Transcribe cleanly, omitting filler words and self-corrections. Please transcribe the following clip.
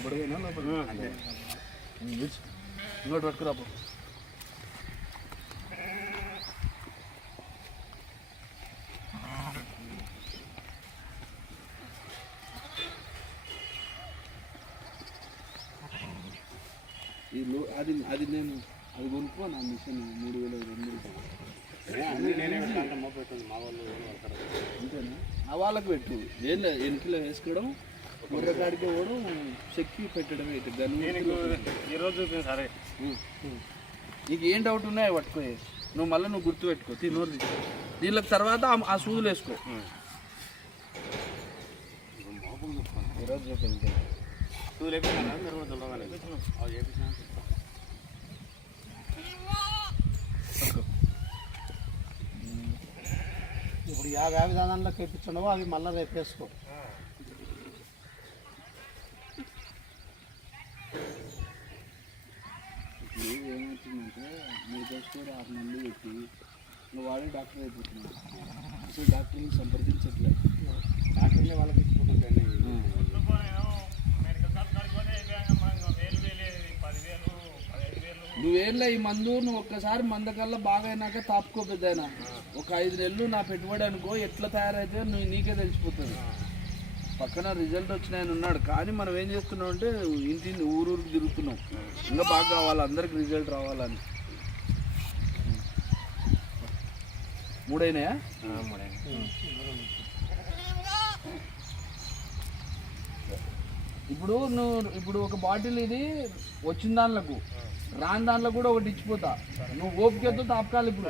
లోపడిపోయినా లోపల ఇంకోటి పట్టుకురాపు. అది అది నేను అది కొనుక్కో నా మిషన్ 3,200 అంతేనా? ఆ వాళ్ళకి పెట్టు. ఏం లేదు, ఎన్నికలో వేసుకోవడం, ముర్రకాడికి పోవడం, చెక్కి పెట్టడం అయితే ఈరోజు సరే. నీకు ఏం డౌట్ ఉన్నాయో పట్టుకో. నువ్వు గుర్తు పెట్టుకో. తినోరు దీనికి తర్వాత ఆ సూదులు వేసుకో. ఈరోజు సూదులు వేపించాను. ఇప్పుడు 50 విధానాల్లో వేయించున్నావో అవి మళ్ళీ రేపు వేసుకో. ఇప్పుడు ఏమవుతుందంటే మెడికల్ స్టోర్ 6 నెలలు పెట్టి నువ్వు వాడే డాక్టర్ అయిపోతున్నావు. అసలు డాక్టర్ని సంప్రదించట్లేదు. డాక్టర్లే వాళ్ళకి ఇచ్చిపోతుంటాయి. నువ్వేళ్ళ ఈ మందు నువ్వు ఒక్కసారి మందకల్లా బాగా అయినాక తాపుకో. పెద్దయినా ఒక 5 నెలలు నా పెట్టుబడి అనుకో, ఎట్లా తయారైతే నీకే తెలిసిపోతుంది. పక్కన రిజల్ట్ వచ్చినాయని ఉన్నాడు, కానీ మనం ఏం చేస్తున్నాం అంటే ఇంటిని ఊరూరికి తిరుగుతున్నాం. ఇంకా బాగా కావాలి, అందరికి రిజల్ట్ రావాలని. 3 అయినాయా? ఇప్పుడు ఒక బాటిల్ ఇది వచ్చిన దాంట్లకు రాని దాంట్లో కూడా ఒకటి ఇచ్చిపోతా. నువ్వు ఓపికతో తాపకాలి. ఇప్పుడు